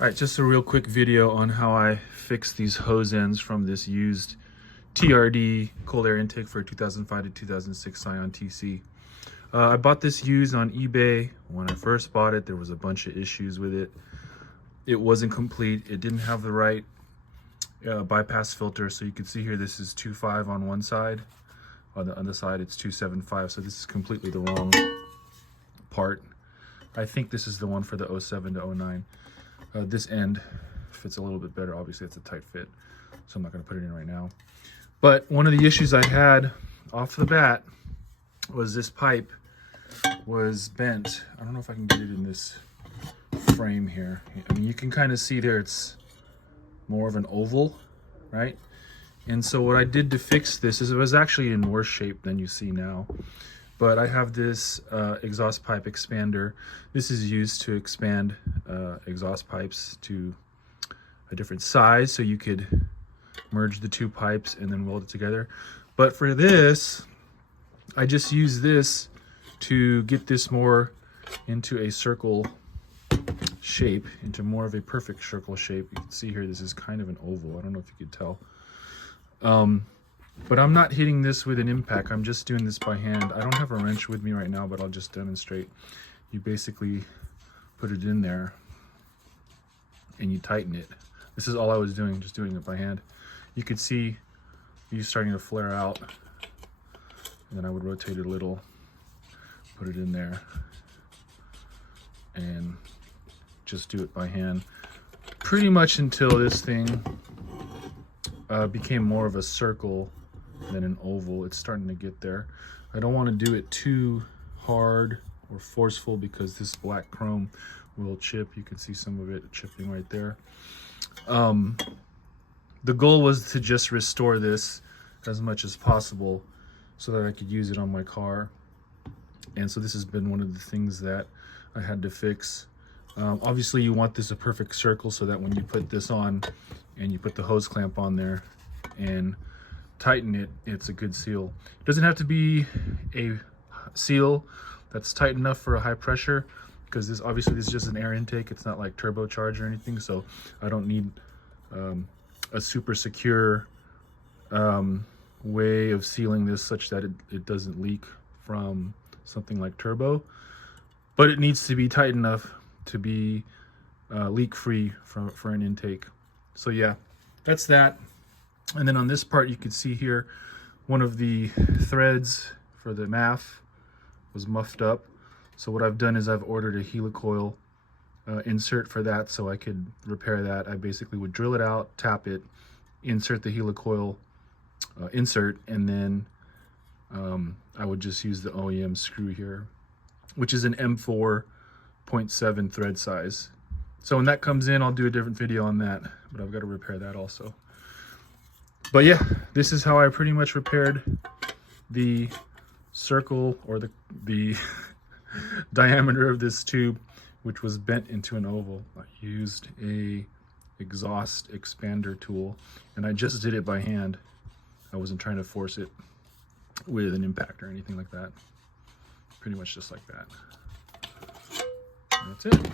All right, just a real quick video on how I fixed these hose ends from this used TRD cold air intake for a 2005 to 2006 Scion TC. I bought this used on eBay. When I first bought it, there was a bunch of issues with it. It wasn't complete. It didn't have the right bypass filter. So you can see here, this is 2.5 on one side. On the other side, it's 2.75. So this is completely the wrong part. I think this is the one for the 07 to 09. This end fits a little bit better. Obviously, it's a tight fit, so I'm not going to put it in right now. But one of the issues I had off the bat was this pipe was bent. I don't know if I can get it in this frame here. I mean, you can kind of see there it's more of an oval, right? And so what I did to fix this is it was actually in worse shape than you see now. But I have this exhaust pipe expander. This is used to expand exhaust pipes to a different size, so you could merge the two pipes and then weld it together. But for this, I just use this to get this more into a circle shape, into more of a perfect circle shape. You can see here, this is kind of an oval. I don't know if you could tell. But I'm not hitting this with an impact. I'm just doing this by hand. I don't have a wrench with me right now, but I'll just demonstrate. You basically put it in there and you tighten it. This is all I was doing, just doing it by hand. You could see you starting to flare out. And then I would rotate it a little, put it in there, and just do it by hand. Pretty much until this thing became more of a circle than an oval. It's starting to get there. I don't want to do it too hard or forceful because this black chrome will chip. You can see some of it chipping right there. The goal was to just restore this as much as possible so that I could use it on my car. And so this has been one of the things that I had to fix. Obviously you want this a perfect circle so that when you put this on and you put the hose clamp on there and tighten it, it's a good seal. It doesn't have to be a seal that's tight enough for a high pressure, because this is just an air intake. It's not like turbocharged or anything, so I don't need a super secure way of sealing this such that it doesn't leak from something like turbo, but it needs to be tight enough to be leak free for an intake. So yeah, that's that. And then on this part, you can see here, one of the threads for the MAF was muffed up. So what I've done is I've ordered a helicoil insert for that so I could repair that. I basically would drill it out, tap it, insert the helicoil insert, and then I would just use the OEM screw here, which is an M4.7 thread size. So when that comes in, I'll do a different video on that, but I've got to repair that also. But yeah, this is how I pretty much repaired the circle, or the diameter of this tube, which was bent into an oval. I used a exhaust expander tool, and I just did it by hand. I wasn't trying to force it with an impact or anything like that. Pretty much just like that. And that's it.